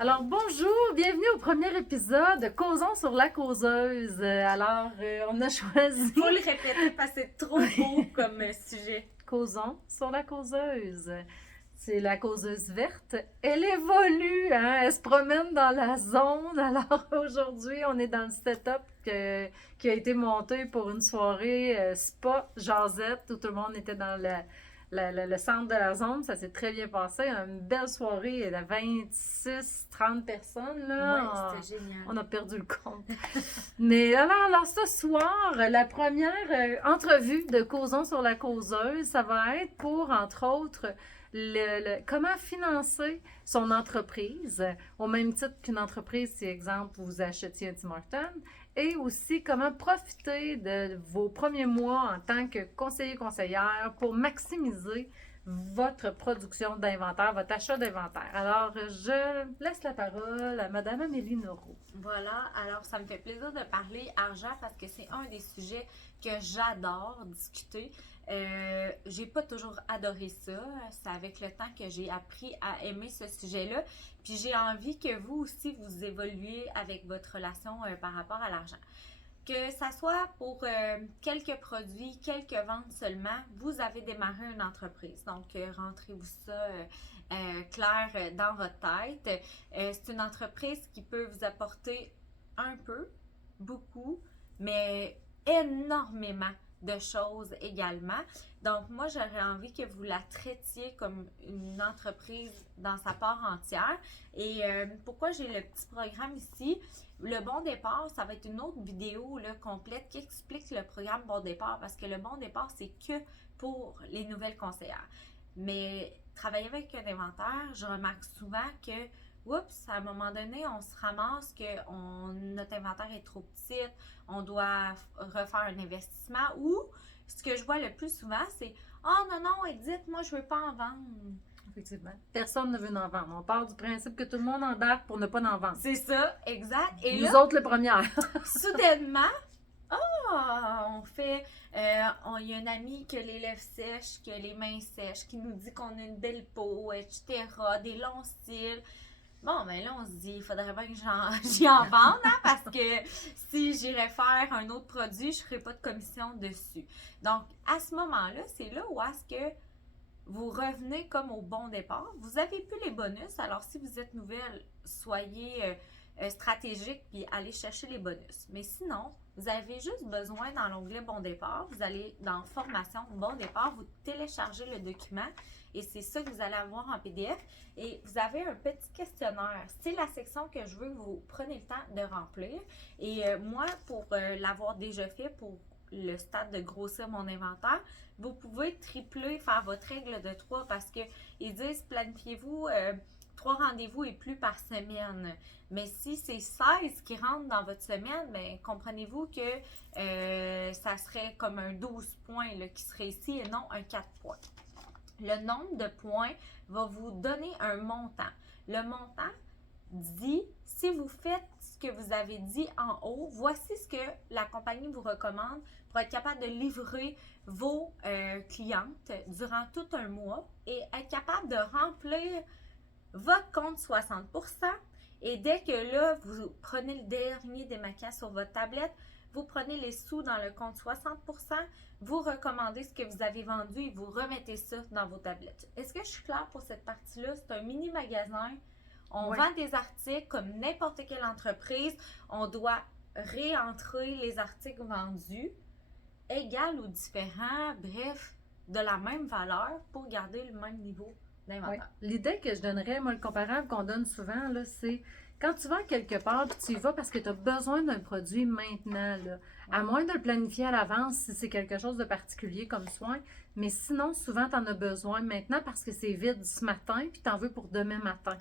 Alors bonjour, bienvenue au premier épisode de Causons sur la causeuse. On a choisi Faut le répéter parce que c'est trop beau comme sujet. Causons sur la causeuse. C'est la causeuse verte. Elle évolue, hein? Elle se promène dans la zone. Alors aujourd'hui, on est dans le setup qui a été monté pour une soirée spa jasette où tout le monde était dans le centre de la zone. Ça s'est très bien passé. Une belle soirée. Il y a 26-30 personnes. Ouais, Là. c'était génial. On a perdu le compte. Mais alors ce soir, la première entrevue de Causons sur la causeuse, ça va être pour, entre autres, comment financer son entreprise, au même titre qu'une entreprise, si exemple vous achetiez un Tim Hortons, et aussi comment profiter de vos premiers mois en tant que conseiller-conseillère pour maximiser votre production d'inventaire, votre achat d'inventaire. Alors, je laisse la parole à Mme Amélie Noreau. Voilà, alors ça me fait plaisir de parler argent parce que c'est un des sujets que j'adore discuter. J'ai pas toujours adoré ça. C'est avec le temps que j'ai appris à aimer ce sujet-là. Puis j'ai envie que vous aussi vous évoluiez avec votre relation par rapport à l'argent. Que ça soit pour quelques produits, quelques ventes seulement, vous avez démarré une entreprise. Donc, rentrez-vous ça clair dans votre tête. C'est une entreprise qui peut vous apporter un peu, beaucoup, mais énormément de choses également. Donc, moi, j'aurais envie que vous la traitiez comme une entreprise dans sa part entière. Et pourquoi j'ai le petit programme ici? Le bon départ, ça va être une autre vidéo là, complète qui explique le programme bon départ parce que le bon départ, c'est que pour les nouvelles conseillères. Mais travailler avec un inventaire, je remarque souvent que, oups, à un moment donné, on se ramasse que notre inventaire est trop petit, on doit refaire un investissement ou ce que je vois le plus souvent, c'est oh non, non, Edith, moi je veux pas en vendre. Effectivement. Personne ne veut en vendre. On part du principe que tout le monde embarque pour ne pas en vendre. C'est ça, exact. Et Nous là, autres, les premières. soudainement, on fait, il y a un ami qui a les lèvres sèches, qui a les mains sèches, qui nous dit qu'on a une belle peau, etc., des longs cils. Bon, ben là, on se dit, il faudrait bien que j'y en vende, hein, parce que si j'irais faire un autre produit, je ne ferais pas de commission dessus. Donc, à ce moment-là, c'est là où est-ce que vous revenez comme au bon départ. Vous avez plus les bonus, alors si vous êtes nouvelle, soyez stratégique puis allez chercher les bonus. Mais sinon, vous avez juste besoin dans l'onglet Bon départ, vous allez dans Formation Bon départ, vous téléchargez le document et c'est ça que vous allez avoir en PDF. Et vous avez un petit questionnaire. C'est la section que je veux que vous preniez le temps de remplir. Et moi, pour l'avoir déjà fait pour le stade de grossir mon inventaire, vous pouvez tripler, faire votre règle de 3 parce qu'ils disent planifiez-vous 3 rendez-vous et plus par semaine. Mais si c'est 16 qui rentrent dans votre semaine, bien, comprenez-vous que ça serait comme un 12 points là, qui serait ici et non un 4 points. Le nombre de points va vous donner un montant. Le montant dit, si vous faites ce que vous avez dit en haut, voici ce que la compagnie vous recommande pour être capable de livrer vos clientes durant tout un mois et être capable de remplir votre compte 60%. Et dès que là, vous prenez le dernier démaquillant sur votre tablette, vous prenez les sous dans le compte 60%, vous recommandez ce que vous avez vendu et vous remettez ça dans vos tablettes. Est-ce que je suis claire pour cette partie-là? C'est un mini magasin. On vend des articles comme n'importe quelle entreprise. On doit réentrer les articles vendus, égales ou différents, bref, de la même valeur pour garder le même niveau d'inventaire. Oui. L'idée que je donnerais, moi, le comparable qu'on donne souvent, là, c'est quand tu vas quelque part, puis tu y vas parce que tu as besoin d'un produit maintenant, là, à moins de le planifier à l'avance si c'est quelque chose de particulier comme soin, mais sinon, souvent, tu en as besoin maintenant parce que c'est vide ce matin, puis tu en veux pour demain matin.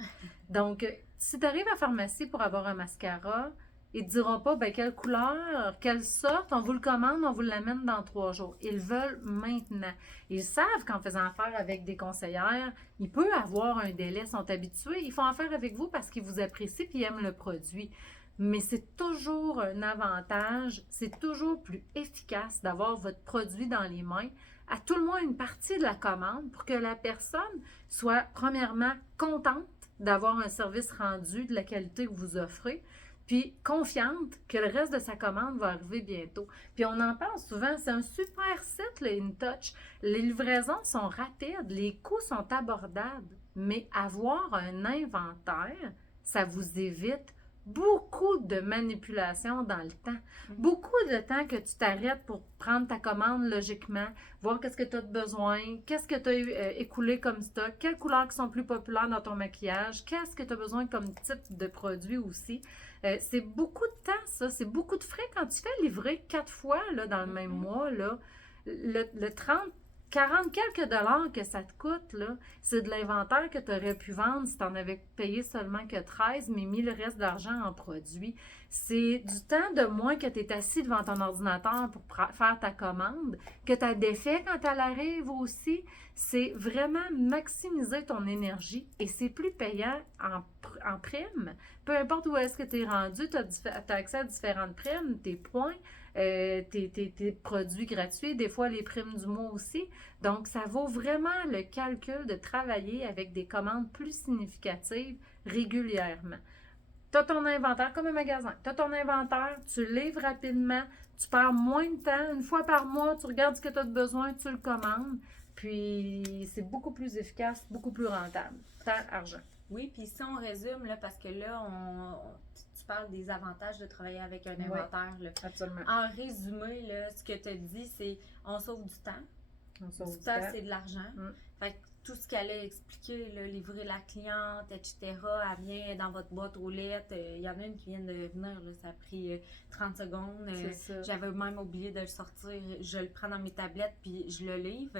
Donc, si tu arrives à la pharmacie pour avoir un mascara, ils ne te diront pas ben, quelle couleur, quelle sorte, on vous le commande, on vous l'amène dans 3 jours. Ils veulent maintenant. Ils savent qu'en faisant affaire avec des conseillères, il peut avoir un délai, ils sont habitués. Ils font affaire avec vous parce qu'ils vous apprécient et aiment le produit. Mais c'est toujours un avantage, c'est toujours plus efficace d'avoir votre produit dans les mains, à tout le moins une partie de la commande pour que la personne soit premièrement contente d'avoir un service rendu de la qualité que vous offrez, puis confiante que le reste de sa commande va arriver bientôt. Puis on en parle souvent, c'est un super site, le InTouch. Les livraisons sont rapides, les coûts sont abordables, mais avoir un inventaire, ça vous évite beaucoup de manipulation dans le temps. Beaucoup de temps que tu t'arrêtes pour prendre ta commande logiquement, voir qu'est-ce que tu as de besoin, qu'est-ce que tu as écoulé comme stock, quelles couleurs qui sont plus populaires dans ton maquillage, qu'est-ce que tu as besoin comme type de produit aussi. C'est beaucoup de temps, ça. C'est beaucoup de frais. Quand tu fais livrer 4 fois là, dans le même mois, là, le 30, 40 quelques dollars que ça te coûte, là, c'est de l'inventaire que tu aurais pu vendre si tu en avais payé seulement que 13, mais mis le reste de l'argent en produit. C'est du temps de moins que tu es assis devant ton ordinateur pour faire ta commande, que tu as défait quand elle arrive aussi. C'est vraiment maximiser ton énergie et c'est plus payant en primes. Peu importe où est-ce que tu es rendu, tu as accès à différentes primes, tes points, tes produits gratuits, des fois les primes du mois aussi. Donc, ça vaut vraiment le calcul de travailler avec des commandes plus significatives régulièrement. Tu as ton inventaire comme un magasin. Tu as ton inventaire, tu livres rapidement, tu perds moins de temps. Une fois par mois, tu regardes ce que tu as de besoin, tu le commandes. Puis, c'est beaucoup plus efficace, beaucoup plus rentable. Temps, argent. Oui, puis si on résume, là, parce que là, tu parles des avantages de travailler avec un inventaire. Là. Absolument. En résumé, là, ce que tu as dit, c'est on sauve du temps. On sauve Du temps, c'est de l'argent. Mm. Fait que tout ce qu'elle a expliqué, là, livrer la cliente, etc., elle vient dans votre boîte aux lettres. Il y en a une qui vient de venir, là, ça a pris 30 secondes. C'est ça. J'avais même oublié de le sortir. Je le prends dans mes tablettes puis je le livre.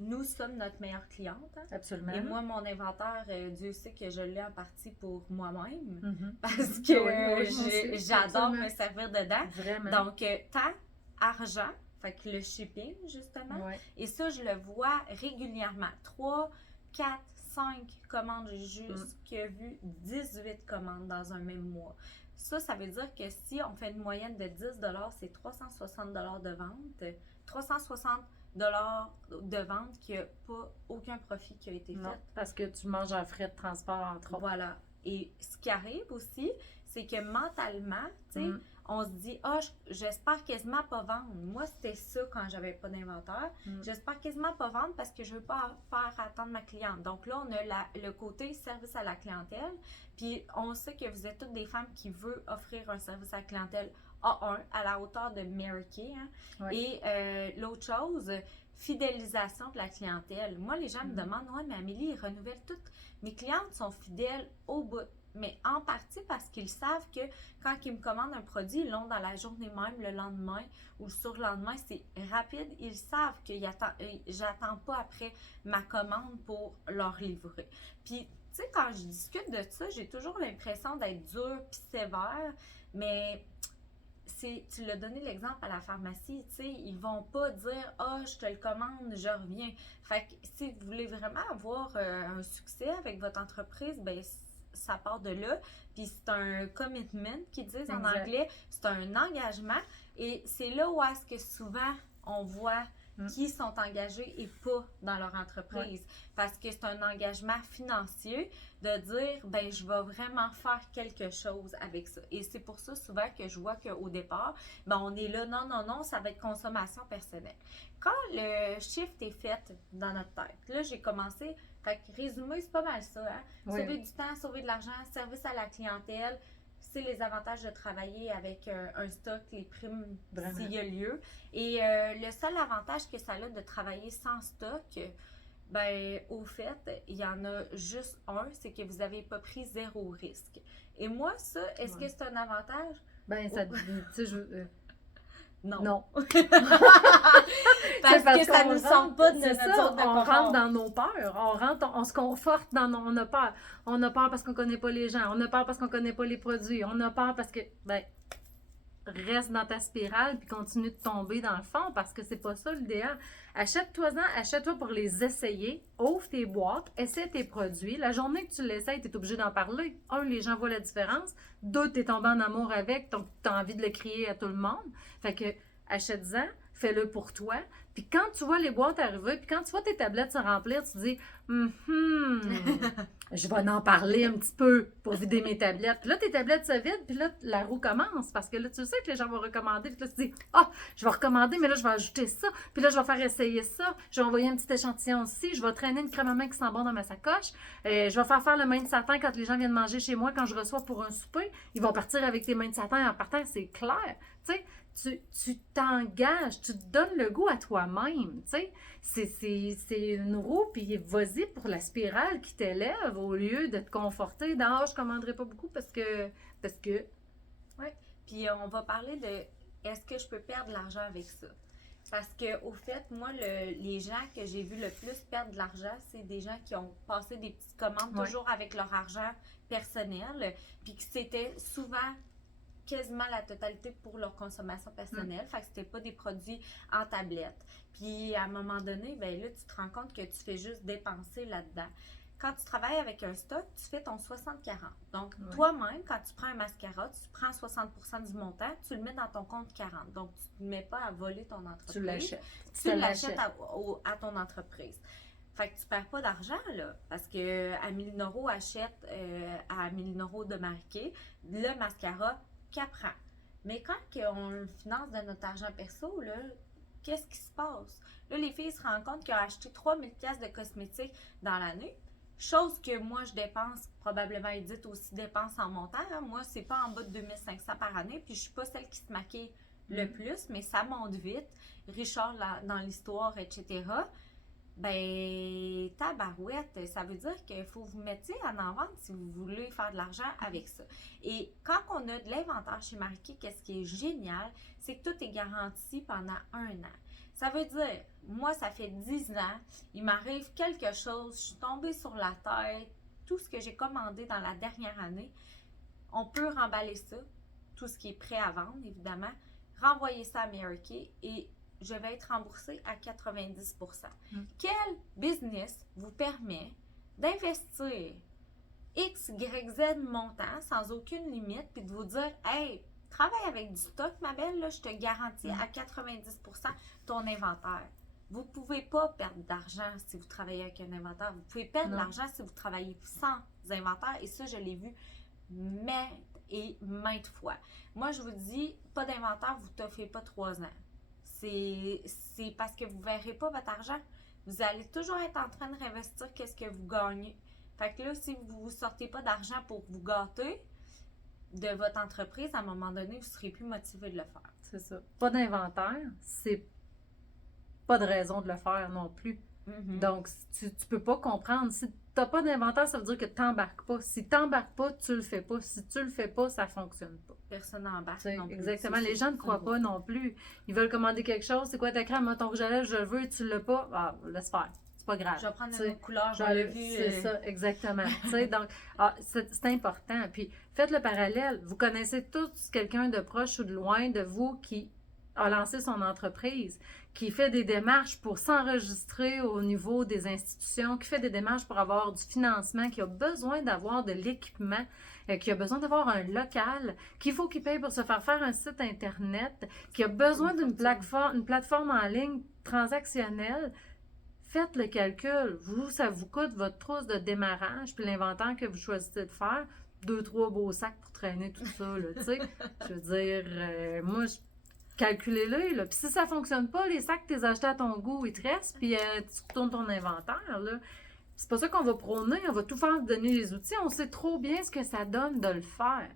Nous sommes notre meilleure cliente. Hein? Absolument. Et moi, mon inventaire, Dieu sait que je l'ai en partie pour moi-même. Mhm. Parce que Oui, j'adore absolument. me servir dedans. Vraiment. Donc, temps, argent, fait que le shipping, justement. Ouais. Et ça, je le vois régulièrement. 3, 4, 5 commandes juste qu'il y a vu 18 commandes dans un même mois. Ça veut dire que si on fait une moyenne de 10 c'est 360 de vente. 360 de vente qui n'a pas aucun profit qui a été Non, fait. parce que tu manges un frais de transport entre autres. Voilà. Et ce qui arrive aussi, c'est que mentalement, tu sais, on se dit, j'espère quasiment pas vendre. Moi, c'était ça quand j'avais pas d'inventaire. J'espère quasiment pas vendre parce que je veux pas faire attendre ma cliente. Donc là, on a le côté service à la clientèle. Puis on sait que vous êtes toutes des femmes qui veulent offrir un service à la clientèle A1 à la hauteur de Mary Kay. Hein? Oui. Et l'autre chose, fidélisation de la clientèle. Moi, les gens me demandent, ouais, mais Amélie, renouvelle toutes. Mes clientes sont fidèles au bout. Mais en partie parce qu'ils savent que quand ils me commandent un produit, ils l'ont dans la journée même, le lendemain ou le surlendemain, c'est rapide. Ils savent que j'attends pas après ma commande pour leur livrer. Puis, tu sais, quand je discute de ça, j'ai toujours l'impression d'être dure puis sévère, mais tu l'as donné l'exemple à la pharmacie, tu sais, ils vont pas dire « je te le commande, je reviens ». Fait que si vous voulez vraiment avoir un succès avec votre entreprise, ben ça part de là. Puis c'est un commitment qu'ils disent en anglais. C'est un engagement. Et c'est là où est-ce que souvent on voit qui sont engagés et pas dans leur entreprise. Parce que c'est un engagement financier de dire, ben je vais vraiment faire quelque chose avec ça. Et c'est pour ça souvent que je vois qu'au départ, ben on est là, non, ça va être consommation personnelle. Quand le shift est fait dans notre tête, là j'ai commencé, fait que résumé, c'est pas mal ça, hein? Sauver du temps, sauver de l'argent, service à la clientèle, c'est les avantages de travailler avec un stock, les primes s'il y a lieu. Et le seul avantage que ça a de travailler sans stock, ben au fait, il y en a juste un, c'est que vous n'avez pas pris zéro risque. Et moi, ça, est-ce que c'est un avantage? Ben, ça, tu sais, Non. parce que ça ne nous sort pas de notre zone de on confort. rentre dans nos peurs, on se conforte dans on a peur. On a peur parce qu'on connaît pas les gens, on a peur parce qu'on connaît pas les produits, on a peur parce que, ben, reste dans ta spirale puis continue de tomber dans le fond parce que c'est pas ça l'idéal. Achète-toi pour les essayer, ouvre tes boîtes, essaie tes produits. La journée que tu l'essayes, tu es obligé d'en parler. 1, les gens voient la différence. 2, tu es tombé en amour avec, donc tu as envie de le crier à tout le monde. Fait que achète-en, fais-le pour toi. Puis quand tu vois les boîtes arriver, puis quand tu vois tes tablettes se remplir, tu te dis je vais en parler un petit peu pour vider mes tablettes. Puis là, tes tablettes se vident, puis là, la roue commence parce que là, tu sais que les gens vont recommander. Puis là, tu te dis je vais recommander, mais là, je vais ajouter ça. Puis là, je vais faire essayer ça. Je vais envoyer un petit échantillon aussi. Je vais traîner une crème à main qui sent bon dans ma sacoche. Je vais faire le main de satin quand les gens viennent manger chez moi, quand je reçois pour un souper. Ils vont partir avec tes mains de satin en partant, c'est clair. Tu sais, tu t'engages, tu te donnes le goût à toi-même, tu sais. C'est une roue, puis vas-y pour la spirale qui t'élève au lieu de te conforter dans « je commanderai pas beaucoup parce que... » Oui, puis on va parler de est-ce que je peux perdre de l'argent avec ça? Parce que au fait, moi, les gens que j'ai vu le plus perdre de l'argent, c'est des gens qui ont passé des petites commandes toujours avec leur argent personnel, puis que c'était souvent quasiment la totalité pour leur consommation personnelle. Fait que c'était pas des produits en tablette. Puis à un moment donné, ben là, tu te rends compte que tu fais juste dépenser là-dedans. Quand tu travailles avec un stock, tu fais ton 60-40. Donc, toi-même, quand tu prends un mascara, tu prends 60% du montant, tu le mets dans ton compte 40. Donc, tu ne te mets pas à voler ton entreprise. Tu l'achètes. Tu l'achètes à ton entreprise. Fait que tu perds pas d'argent, là, parce que Amélie Noreau achète à Amélie Noreau de Marquet le mascara qu'elle prend. Mais quand on le finance de notre argent perso, là, qu'est-ce qui se passe? Là, les filles se rendent compte qu'ils ont acheté 3000 pièces de cosmétiques dans l'année. Chose que moi, je dépense, probablement Edith aussi dépense en montant. Hein. Moi, c'est pas en bas de 2500 par année, puis je suis pas celle qui se maquille le plus, mais ça monte vite. Richard, dans l'histoire, etc. Ben, tabarouette, ça veut dire qu'il faut vous mettre en vente si vous voulez faire de l'argent avec ça. Et quand on a de l'inventaire chez Marquis, qu'est-ce qui est génial, c'est que tout est garanti pendant 1 an. Ça veut dire, moi, ça fait 10 ans, il m'arrive quelque chose, je suis tombée sur la tête, tout ce que j'ai commandé dans la dernière année, on peut remballer ça, tout ce qui est prêt à vendre, évidemment, renvoyer ça à Marquis et je vais être remboursée à 90%. Quel business vous permet d'investir X, Y, Z montant sans aucune limite puis de vous dire « Hey, travaille avec du stock, ma belle, là, je te garantis à 90% ton inventaire. » Vous ne pouvez pas perdre d'argent si vous travaillez avec un inventaire. Vous pouvez perdre de l'argent si vous travaillez sans inventaire. Et ça, je l'ai vu maintes et maintes fois. Moi, je vous dis, pas d'inventaire, vous ne t'offrez pas 3 ans. C'est parce que vous ne verrez pas votre argent. Vous allez toujours être en train de réinvestir qu'est-ce que vous gagnez. Fait que là, si vous ne sortez pas d'argent pour vous gâter de votre entreprise, à un moment donné, vous ne serez plus motivé de le faire. C'est ça. Pas d'inventaire, c'est pas de raison de le faire non plus. Donc, tu ne peux pas comprendre. Si tu n'as pas d'inventaire, ça veut dire que tu n'embarques pas. Si tu n'embarques pas, tu le fais pas. Si tu le fais pas, ça ne fonctionne pas. Personne n'embarque non plus. Exactement. Les gens ne croient pas non plus. Ils veulent commander quelque chose. C'est quoi ta crème? Ton rouge à lèvres, je le veux, tu ne l'as pas. Ah, laisse faire. C'est pas grave. Je vais prendre une autre couleur, je l'ai vu. C'est ça, exactement. Donc, c'est important. Puis, faites le parallèle. Vous connaissez tous quelqu'un de proche ou de loin de vous qui a lancé son entreprise, qui fait des démarches pour s'enregistrer au niveau des institutions, qui fait des démarches pour avoir du financement, qui a besoin d'avoir de l'équipement, qui a besoin d'avoir un local, qu'il faut qu'il paye pour se faire un site Internet, qui a besoin d'une plateforme en ligne transactionnelle. Faites le calcul. Ça vous coûte votre trousse de démarrage, puis l'inventaire que vous choisissez de faire, 2-3 beaux sacs pour traîner tout ça, là, tu sais. Je veux dire, moi, calculez-le, là. Puis si ça ne fonctionne pas, les sacs que tu as achetés à ton goût, ils te restent, puis tu retournes ton inventaire, là. C'est pas ça qu'on va prôner, on va tout faire pour donner les outils. On sait trop bien ce que ça donne de le faire.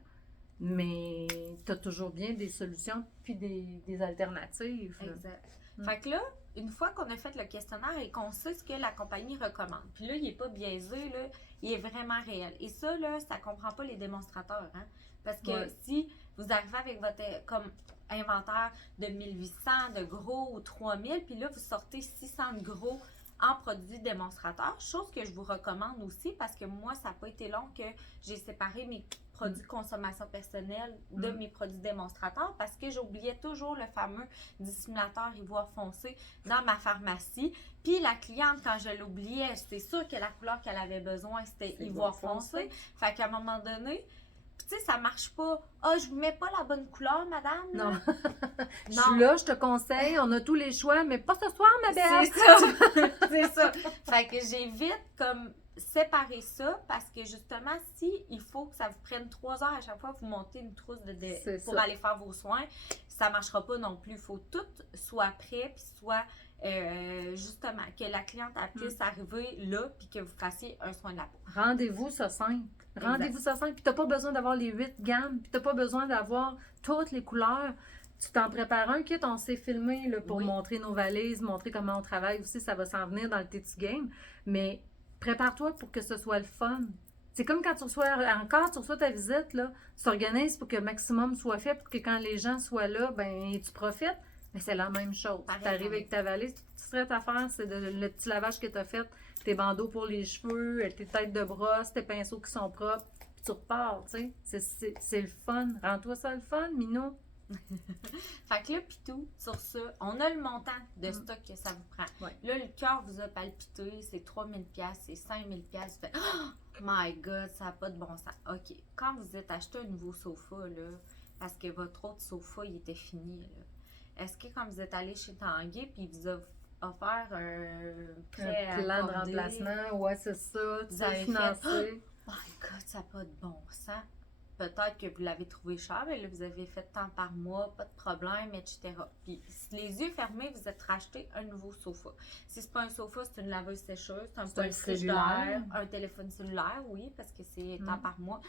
Mais tu as toujours bien des solutions, puis des alternatives. Là. Exact. Fait que là, une fois qu'on a fait le questionnaire et qu'on sait ce que la compagnie recommande, puis là, il n'est pas biaisé, là, il est vraiment réel. Et ça, là, ça ne comprend pas les démonstrateurs, hein? Parce que si vous arrivez avec votre comme inventaire de 1800 de gros ou 3000, puis là, vous sortez 600 de gros en produits démonstrateurs, chose que je vous recommande aussi parce que moi, ça n'a pas été long que j'ai séparé mes produits consommation personnelle de mes produits démonstrateurs parce que j'oubliais toujours le fameux dissimulateur ivoire foncé dans ma pharmacie. Puis la cliente, quand je l'oubliais, c'était sûr que la couleur qu'elle avait besoin, c'était ivoire foncé. Fait qu'à un moment donné, Puis tu sais, ça marche pas. Ah, je vous mets pas la bonne couleur, madame. Non. là. Je suis là, je te conseille, on a tous les choix, mais pas ce soir, ma belle. C'est ça. C'est ça. Fait que j'évite comme séparer ça parce que justement, si il faut que ça vous prenne 3 heures à chaque fois que vous montez une trousse C'est pour ça. aller faire vos soins, ça marchera pas non plus. Il faut tout soit prêt puis soit justement que la cliente elle puisse arriver là puis que vous fassiez un soin de la peau. Rendez-vous ça simple. Rendez-vous ça simple. Puis t'as pas besoin d'avoir les 8 gammes. Puis t'as pas besoin d'avoir toutes les couleurs. Tu t'en prépares un kit, on s'est filmé là, pour Oui. montrer nos valises, montrer comment on travaille aussi. Ça va s'en venir dans le Tétu Game. Mais prépare-toi pour que ce soit le fun. C'est comme quand tu reçois ta visite, là, tu t'organises pour que le maximum soit fait, pour que quand les gens soient là, ben tu profites. Mais c'est la même chose. Tu arrives avec ta valise, tu serais à faire, c'est le petit lavage que tu as fait, tes bandeaux pour les cheveux, tes têtes de brosse, tes pinceaux qui sont propres, puis tu repars, tu sais. C'est le fun. Rends-toi ça le fun, Minou. Fait que là, pitou, sur ça, on a le montant de stock que ça vous prend. Ouais. Là, le cœur vous a palpité, c'est 3000$, c'est 5000$. Vous faites, oh my god, ça n'a pas de bon sens. OK, quand vous êtes acheté un nouveau sofa, là, parce que votre autre sofa, il était fini, là, est-ce que quand vous êtes allé chez Tanguay, puis il vous a offert un prêt Un plan de accordé, remplacement, ouais, c'est ça. Tu Vous sais, avez financer. fait, oh my god, ça n'a pas de bon sens. Peut-être que vous l'avez trouvé cher, mais là, vous avez fait tant par mois, pas de problème, etc. Puis, les yeux fermés, vous êtes racheté un nouveau sofa. Si c'est pas un sofa, c'est une laveuse sécheuse, c'est un C'est un frigidaire, cellulaire. un téléphone cellulaire, oui, parce que c'est tant Mm. par mois.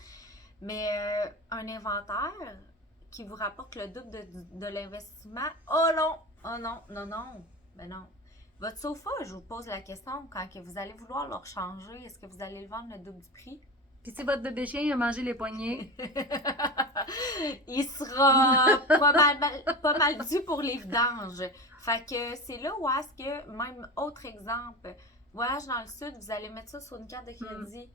Mais un inventaire qui vous rapporte le double de l'investissement, oh non, oh non, non, non, ben non. Votre sofa, je vous pose la question, quand que vous allez vouloir le changer, est-ce que vous allez le vendre le double du prix? Puis si votre bébé chien il a mangé les poignets, Il sera pas mal dû pour les vidanges. Fait que c'est là où est-ce que, même autre exemple, voyage dans le sud, vous allez mettre ça sur une carte de crédit.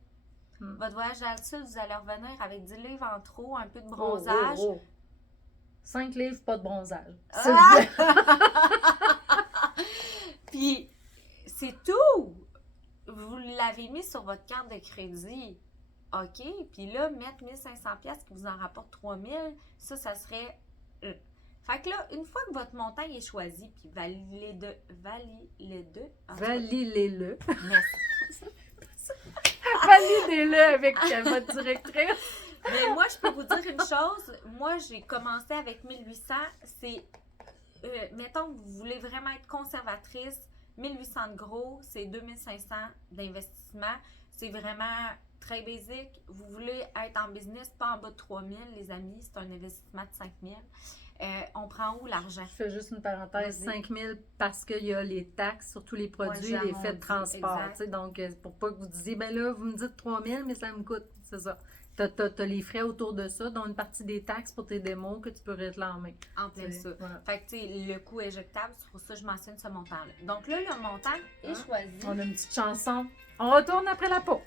Mm. Votre voyage dans le sud, vous allez revenir avec 10 livres en trop, un peu de bronzage. 5 livres, pas de bronzage. Ah! S'il vous plaît. Puis, c'est tout. Vous l'avez mis sur votre carte de crédit. OK. Puis là, mettre 1500$ qui vous en rapporte 3000, ça serait... Fait que là, une fois que votre montant est choisi, puis validez-le. Validez-le. Merci. Validez-le avec votre directrice. Mais moi, je peux vous dire une chose. Moi, j'ai commencé avec 1800. C'est, mettons que vous voulez vraiment être conservatrice, 1800 de gros, c'est 2500 d'investissement. C'est vraiment très basique. Vous voulez être en business, pas en bas de 3000, les amis. C'est un investissement de 5000. On prend où l'argent? Je fais juste une parenthèse, Vas-y. 5 000 parce qu'il y a les taxes sur tous les produits, Ouais, les frais de transport. exact. Tu sais, donc, pour pas que vous disiez, ben là, vous me dites 3 000, mais ça me coûte. C'est ça. T'as les frais autour de ça, dont une partie des taxes pour tes démos que tu peux réclamer. En plein ça. Voilà. Fait que, tu sais, le coût éjectable, c'est pour ça que je mentionne ce montant-là. Donc là, le montant est choisi. On a une petite chanson. On retourne après la pause.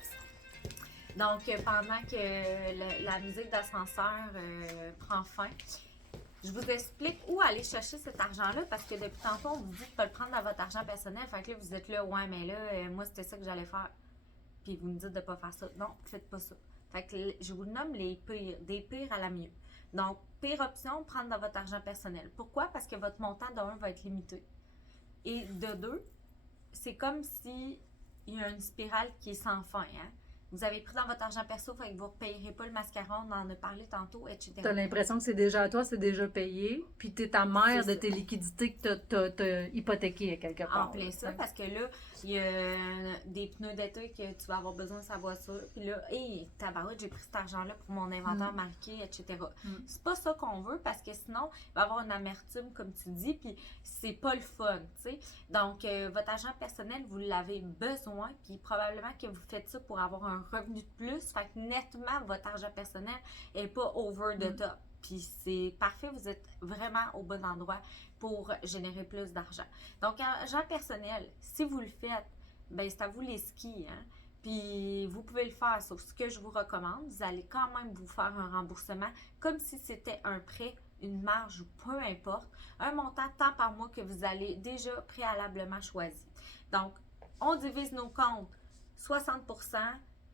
Donc, pendant que la musique d'ascenseur prend fin, je vous explique où aller chercher cet argent-là parce que depuis tantôt, on vous dit de pas le prendre dans votre argent personnel. Fait que là, vous êtes là, ouais, mais là, moi, c'était ça que j'allais faire. Puis vous me dites de pas faire ça. Non, faites pas ça. Fait que je vous nomme les pires, des pires à la mieux. Donc, pire option, prendre dans votre argent personnel. Pourquoi? Parce que votre montant de 1 va être limité. Et de 2, c'est comme si il y a une spirale qui est sans fin, hein? Vous avez pris dans votre argent perso, fait que vous ne repayerez pas le mascaron, on en a parlé tantôt, etc. Tu as l'impression que c'est déjà à toi, c'est déjà payé, puis tu es ta mère C'est de ça. tes liquidités que tu as hypothéquées quelque part. En plein ça, Ouais. parce que là, il y a des pneus d'été que tu vas avoir besoin de sa voiture. Puis là, hey, tabarouette, j'ai pris cet argent-là pour mon inventaire marqué, etc. C'est pas ça qu'on veut parce que sinon, il va y avoir une amertume, comme tu dis, puis c'est pas le fun, tu sais. Donc, votre argent personnel, vous l'avez besoin, puis probablement que vous faites ça pour avoir un revenu de plus. Fait que nettement, votre argent personnel est pas over the top. Puis c'est parfait, vous êtes vraiment au bon endroit pour générer plus d'argent. Donc, argent personnel, si vous le faites, ben c'est à vous les skis, hein? Puis vous pouvez le faire, sauf ce que je vous recommande, vous allez quand même vous faire un remboursement comme si c'était un prêt, une marge ou peu importe, un montant tant par mois que vous allez déjà préalablement choisi. Donc, on divise nos comptes 60%,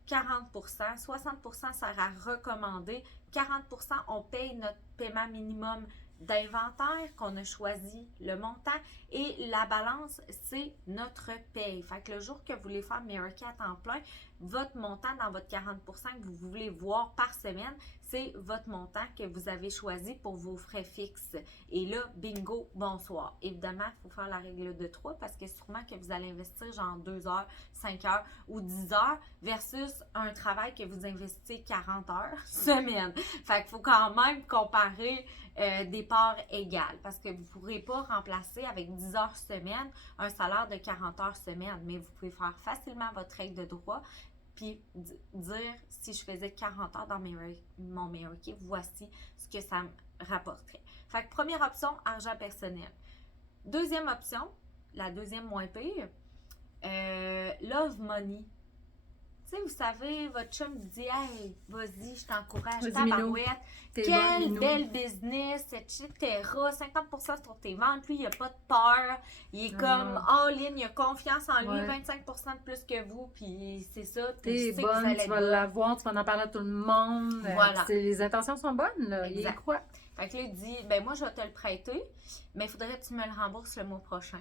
40%, 60% sera recommandé, 40% on paye notre paiement minimum d'inventaire qu'on a choisi, le montant, et la balance, c'est notre paye. Fait que le jour que vous voulez faire Mary Kay à temps plein, votre montant dans votre 40% que vous voulez voir par semaine, c'est votre montant que vous avez choisi pour vos frais fixes. Et là, bingo, bonsoir. Évidemment, il faut faire la règle de 3 parce que sûrement que vous allez investir genre 2 heures, 5 heures ou 10 heures versus un travail que vous investissez 40 heures semaine. Fait qu'il faut quand même comparer des parts égales parce que vous ne pourrez pas remplacer avec 10 heures semaine un salaire de 40 heures semaine, mais vous pouvez faire facilement votre règle de droit puis dire si je faisais 40 heures dans mon Mary Kay, voici ce que ça me rapporterait. Fait que première option, argent personnel. Deuxième option, la deuxième moins pire, love money. Tu sais, vous savez, votre chum vous dit « Hey, vas-y, je t'encourage, tabarouette, quel bel business, etc. 50% sur tes ventes, lui, il n'a pas de peur, il est comme all-in, il a confiance en lui, 25% de plus que vous, puis c'est ça. T'es bonne, tu vas l'avoir, tu vas en parler à tout le monde. Voilà. Les intentions sont bonnes, là. Exact. Il y croit. Fait que là, il dit « Ben moi, je vais te le prêter, mais il faudrait que tu me le rembourses le mois prochain. »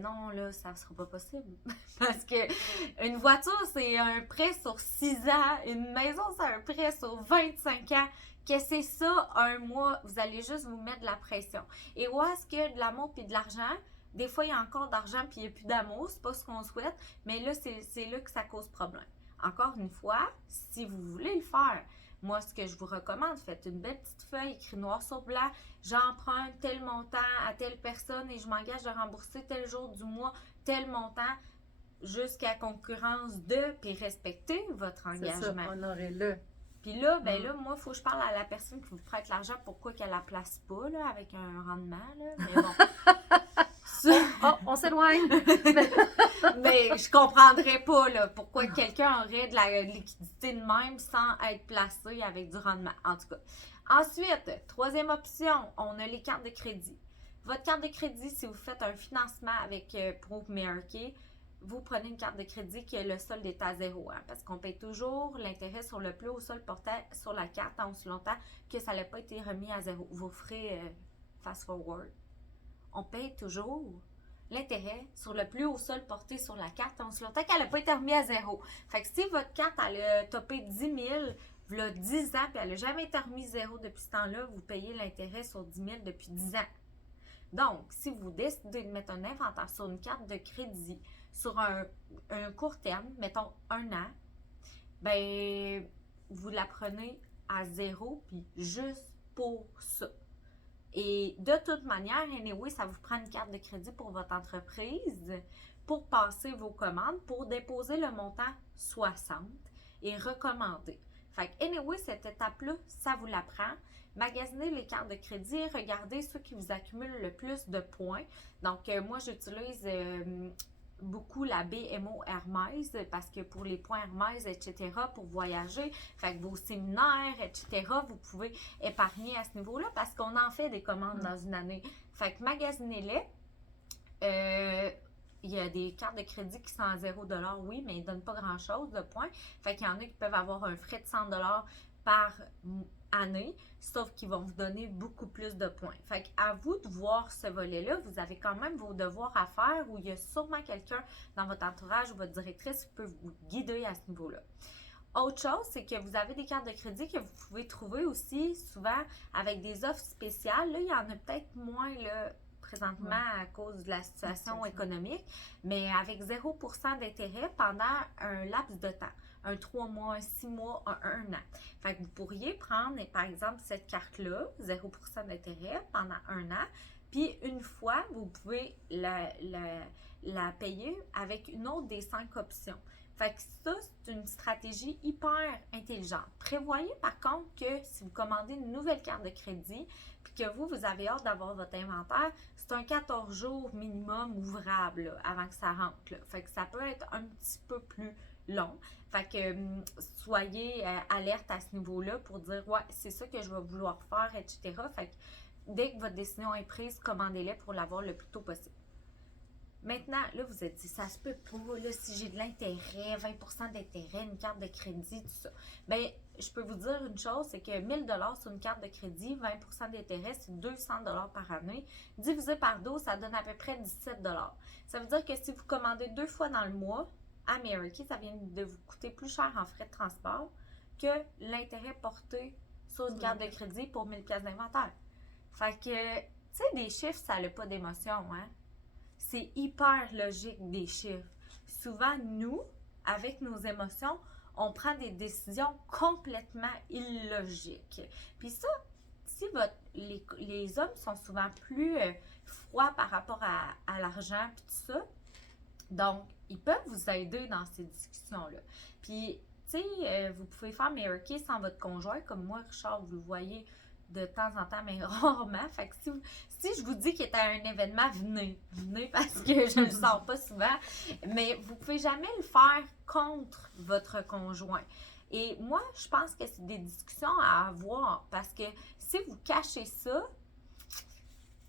Non, là, ça ne sera pas possible. Parce que une voiture, c'est un prêt sur 6 ans. Une maison, c'est un prêt sur 25 ans. Que c'est ça, un mois, vous allez juste vous mettre de la pression. Et où est-ce que de l'amour puis de l'argent? Des fois, il y a encore d'argent puis il n'y a plus d'amour. C'est pas ce qu'on souhaite. Mais là, c'est là que ça cause problème. Encore une fois, si vous voulez le faire, moi, ce que je vous recommande, faites une belle petite feuille, écrit noir sur blanc, j'emprunte tel montant à telle personne et je m'engage de rembourser tel jour du mois, tel montant, jusqu'à concurrence de, puis respecter votre engagement. C'est ça, honorez-le. Puis là, ben là, moi, il faut que je parle à la personne qui vous prête l'argent, pourquoi qu'elle la place pas, là, avec un rendement, là, mais bon. Oh, on s'éloigne! Mais je comprendrais pas là, pourquoi quelqu'un aurait de la liquidité de même sans être placé avec du rendement. En tout cas. Ensuite, troisième option, on a les cartes de crédit. Votre carte de crédit, si vous faites un financement avec Pro Mary Kay, vous prenez une carte de crédit qui est le solde est à zéro. Hein, parce qu'on paye toujours l'intérêt sur le plus haut solde porté sur la carte en aussi longtemps que ça n'a pas été remis à zéro. Vous ferez fast forward. On paye toujours l'intérêt sur le plus haut solde porté sur la carte en aussi longtemps qu'elle n'a pas été remise à zéro. Fait que si votre carte, elle a topé 10 000, vous avez 10 ans, puis elle n'a jamais été remise zéro depuis ce temps-là, vous payez l'intérêt sur 10 000 depuis 10 ans. Donc, si vous décidez de mettre un inventaire sur une carte de crédit sur un court terme, mettons 1 an, ben vous la prenez à zéro, puis juste pour ça. Et de toute manière, anyway, ça vous prend une carte de crédit pour votre entreprise pour passer vos commandes, pour déposer le montant 60 et recommander. Fait que anyway, cette étape-là, ça vous la prend. Magasinez les cartes de crédit, regardez ceux qui vous accumulent le plus de points. Donc, moi, j'utilise beaucoup la BMO Hermès parce que pour les points Hermès, etc., pour voyager, fait que vos séminaires, etc., vous pouvez épargner à ce niveau-là parce qu'on en fait des commandes dans une année. Fait que magasinez-les. Il y a des cartes de crédit qui sont à 0$, oui, mais ils ne donnent pas grand-chose de points. Fait qu'il y en a qui peuvent avoir un frais de 100$ par année, sauf qu'ils vont vous donner beaucoup plus de points. Fait qu'à vous de voir ce volet-là, vous avez quand même vos devoirs à faire où il y a sûrement quelqu'un dans votre entourage ou votre directrice qui peut vous guider à ce niveau-là. Autre chose, c'est que vous avez des cartes de crédit que vous pouvez trouver aussi souvent avec des offres spéciales. Là, il y en a peut-être moins là, présentement à cause de la situation économique, mais avec 0% d'intérêt pendant un laps de temps. Un 3 mois, un 6 mois, un an. Fait que vous pourriez prendre, par exemple, cette carte-là, 0% d'intérêt pendant un an, puis une fois, vous pouvez la payer avec une autre des 5 options. Fait que ça, c'est une stratégie hyper intelligente. Prévoyez par contre que si vous commandez une nouvelle carte de crédit, puis que vous avez hâte d'avoir votre inventaire, c'est un 14 jours minimum ouvrable là, avant que ça rentre. Là. Fait que ça peut être un petit peu plus long. Fait que soyez alerte à ce niveau-là pour dire ouais, c'est ça que je vais vouloir faire, etc. Fait que dès que votre décision est prise, commandez-les pour l'avoir le plus tôt possible. Maintenant, là, vous êtes dit, ça se peut pas, là, si j'ai de l'intérêt, 20% d'intérêt, une carte de crédit, tout ça. Bien, je peux vous dire une chose, c'est que 1000 $ sur une carte de crédit, 20% d'intérêt, c'est 200 $ par année. Divisé par 12, ça donne à peu près 17 $. Ça veut dire que si vous commandez 2 fois dans le mois, à Mary-Kay, ça vient de vous coûter plus cher en frais de transport que l'intérêt porté sur une carte de crédit pour 1000 $ d'inventaire. Fait que, tu sais, des chiffres, ça n'a pas d'émotion, hein? C'est hyper logique des chiffres. Souvent, nous, avec nos émotions, on prend des décisions complètement illogiques. Puis ça, si les hommes sont souvent plus froids par rapport à l'argent et tout ça, donc, ils peuvent vous aider dans ces discussions-là. Puis, tu sais, vous pouvez faire Mary-Kay sans votre conjoint, comme moi, Richard, vous le voyez de temps en temps, mais rarement. Fait que si je vous dis qu'il est à un événement, venez. Venez parce que je ne le sors pas souvent. Mais vous ne pouvez jamais le faire contre votre conjoint. Et moi, je pense que c'est des discussions à avoir parce que si vous cachez ça,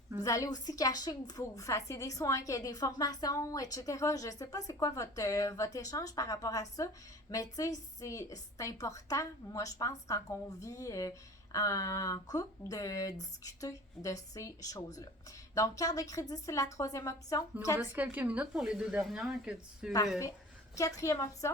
vous allez aussi cacher qu'il faut que vous fassiez des soins, qu'il y ait des formations, etc. Je ne sais pas c'est quoi votre échange par rapport à ça, mais tu sais, c'est important, moi je pense, quand on vit en couple, de discuter de ces choses-là. Donc, carte de crédit, c'est la troisième option. Il nous reste quelques minutes pour les deux dernières que tu... Parfait. Quatrième option,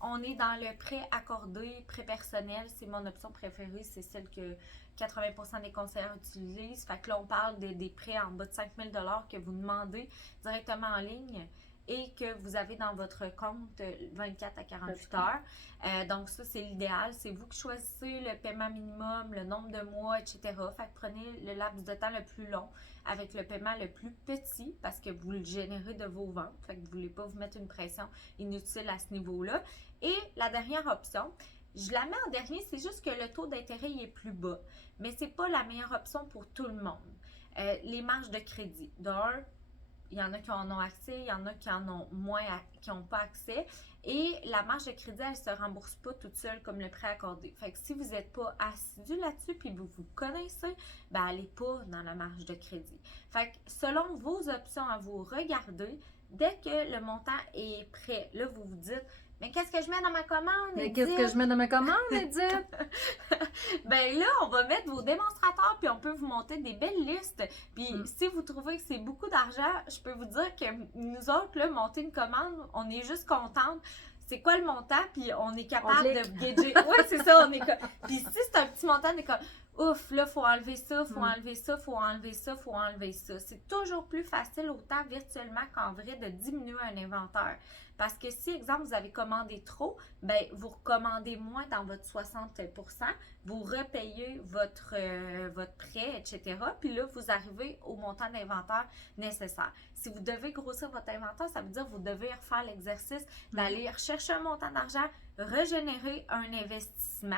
on est dans le prêt accordé, prêt personnel. C'est mon option préférée, c'est celle que 80% des conseillers utilisent. Fait que là, on parle des prêts en bas de 5 000 $ que vous demandez directement en ligne et que vous avez dans votre compte 24 à 48 heures. Donc ça, c'est l'idéal. C'est vous qui choisissez le paiement minimum, le nombre de mois, etc. Fait que prenez le laps de temps le plus long avec le paiement le plus petit parce que vous le générez de vos ventes. Fait que vous ne voulez pas vous mettre une pression inutile à ce niveau-là. Et la dernière option, je la mets en dernier, c'est juste que le taux d'intérêt est plus bas. Mais ce n'est pas la meilleure option pour tout le monde. Les marges de crédit. D'un, il y en a qui en ont accès, il y en a qui en ont moins, qui n'ont pas accès. Et la marge de crédit, elle ne se rembourse pas toute seule comme le prêt accordé. Fait que si vous n'êtes pas assidu là-dessus puis vous vous connaissez, ben allez pas dans la marge de crédit. Fait que selon vos options à vous regarder, dès que le montant est prêt, là, vous vous dites, mais qu'est-ce que je mets dans ma commande, Edith? Mais qu'est-ce que je mets dans ma commande, Edith? Ben là, on va mettre vos démonstrateurs puis on peut vous monter des belles listes. Puis si vous trouvez que c'est beaucoup d'argent, je peux vous dire que nous autres, là, monter une commande, on est juste contente. C'est quoi le montant? Puis on est capable de gager. Oui, c'est ça, on est Puis si c'est un petit montant, on est comme, ouf, là, faut enlever ça, faut enlever ça, faut enlever ça, faut enlever ça. C'est toujours plus facile, autant virtuellement qu'en vrai, de diminuer un inventaire. Parce que si, exemple, vous avez commandé trop, ben vous recommandez moins dans votre 60%, vous repayez votre prêt, etc. Puis là, vous arrivez au montant d'inventaire nécessaire. Si vous devez grossir votre inventaire, ça veut dire que vous devez refaire l'exercice d'aller rechercher un montant d'argent, régénérer un investissement.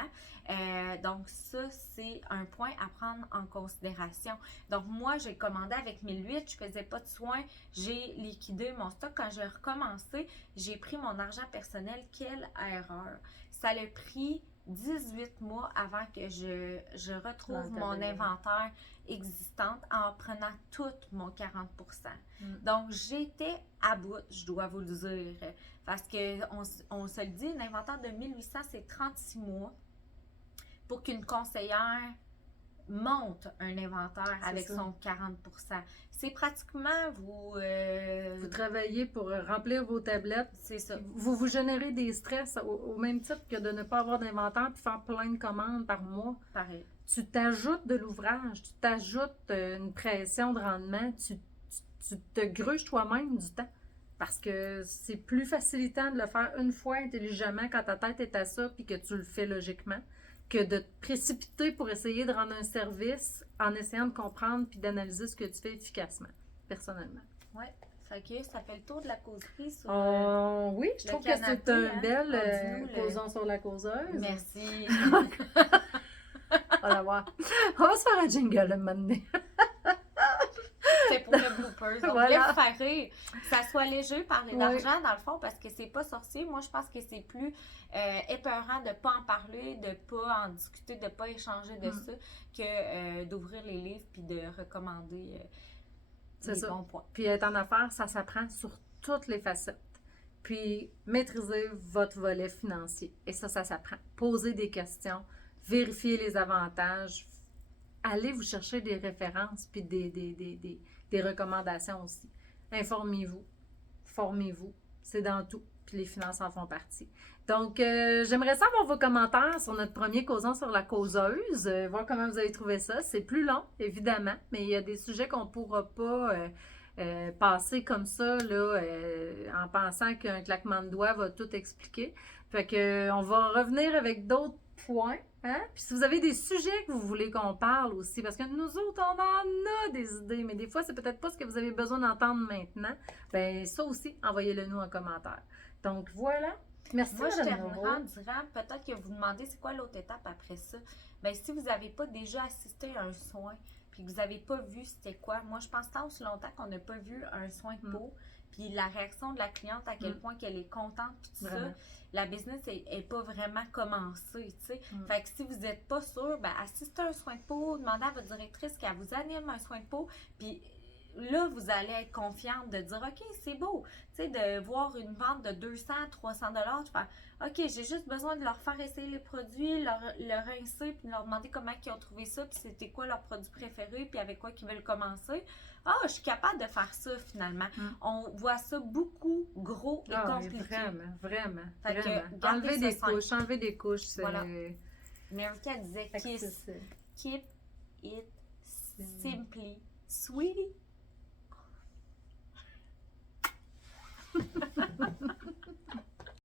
Donc ça, c'est un point à prendre en considération. Donc moi, j'ai commandé avec 1008, je faisais pas de soins, j'ai liquidé mon stock. Quand j'ai recommencé, j'ai pris mon argent personnel. Quelle erreur! Ça a pris 18 mois avant que je retrouve mon inventaire existant en prenant tout mon 40%. Donc, j'étais à bout, je dois vous le dire. Parce qu'on se le dit, un inventaire de 1800, c'est 36 mois pour qu'une conseillère monte un inventaire avec son 40%. C'est pratiquement vous travaillez pour remplir vos tablettes. C'est ça. Vous générez des stress au même titre que de ne pas avoir d'inventaire puis faire plein de commandes par mois. Pareil. Tu t'ajoutes de l'ouvrage, tu t'ajoutes une pression de rendement, tu te gruges toi-même du temps. Parce que c'est plus facilitant de le faire une fois intelligemment quand ta tête est à ça puis que tu le fais logiquement, que de te précipiter pour essayer de rendre un service en essayant de comprendre puis d'analyser ce que tu fais efficacement, personnellement. Oui, fait que ça fait le tour de la causerie sur oui, je trouve que c'est un bel causons sur la causeuse. Merci. On va la voir. On va se faire un jingle un moment donné. C'est pour le bloopers. Donc, voilà. Vous faire rire. Que ça soit léger, parler d'argent, dans le fond, parce que c'est pas sorcier. Moi, je pense que c'est plus épeurant de pas en parler, de pas en discuter, de pas échanger de ça, que d'ouvrir les livres puis de recommander. C'est les ça. bons points. Puis être en affaires, ça s'apprend sur toutes les facettes. Puis maîtriser votre volet financier. Et ça s'apprend. Poser des questions, vérifier les avantages, allez vous chercher des références puis des recommandations aussi. Informez-vous, formez-vous, c'est dans tout. Puis les finances en font partie. Donc, j'aimerais savoir vos commentaires sur notre premier causant sur la causeuse, voir comment vous avez trouvé ça. C'est plus long, évidemment, mais il y a des sujets qu'on ne pourra pas passer comme ça, là, en pensant qu'un claquement de doigts va tout expliquer. Fait que, on va revenir avec d'autres points. Hein? Puis si vous avez des sujets que vous voulez qu'on parle aussi, parce que nous autres, on en a des idées, mais des fois, c'est peut-être pas ce que vous avez besoin d'entendre maintenant. Ben ça aussi, envoyez-le nous en commentaire. Donc voilà. Merci, Moi, je Madame terminerai Moreau. en disant, peut-être que vous demandez c'est quoi l'autre étape après ça. Bien, si vous n'avez pas déjà assisté à un soin, puis que vous n'avez pas vu c'était quoi, moi, je pense tant aussi longtemps qu'on n'a pas vu un soin de peau, puis la réaction de la cliente, à quel point qu'elle est contente, puis tout ça, la business n'est pas vraiment commencée, tu sais. Fait que si vous n'êtes pas sûr, ben, assistez à un soin de peau, demandez à votre directrice qu'elle vous anime un soin de peau, puis là, vous allez être confiante de dire, OK, c'est beau, tu sais, de voir une vente de 200, 300 $, de faire, OK, j'ai juste besoin de leur faire essayer les produits, leur rincer, puis leur demander comment ils ont trouvé ça, puis c'était quoi leur produit préféré, puis avec quoi ils veulent commencer. Ah, je suis capable de faire ça, finalement. On voit ça beaucoup gros et compliqué. Vraiment, vraiment, Fait que, vraiment. gardez Enlever ça enlever des couches, c'est... Voilà. America disait, accessible. keep it simply sweetie.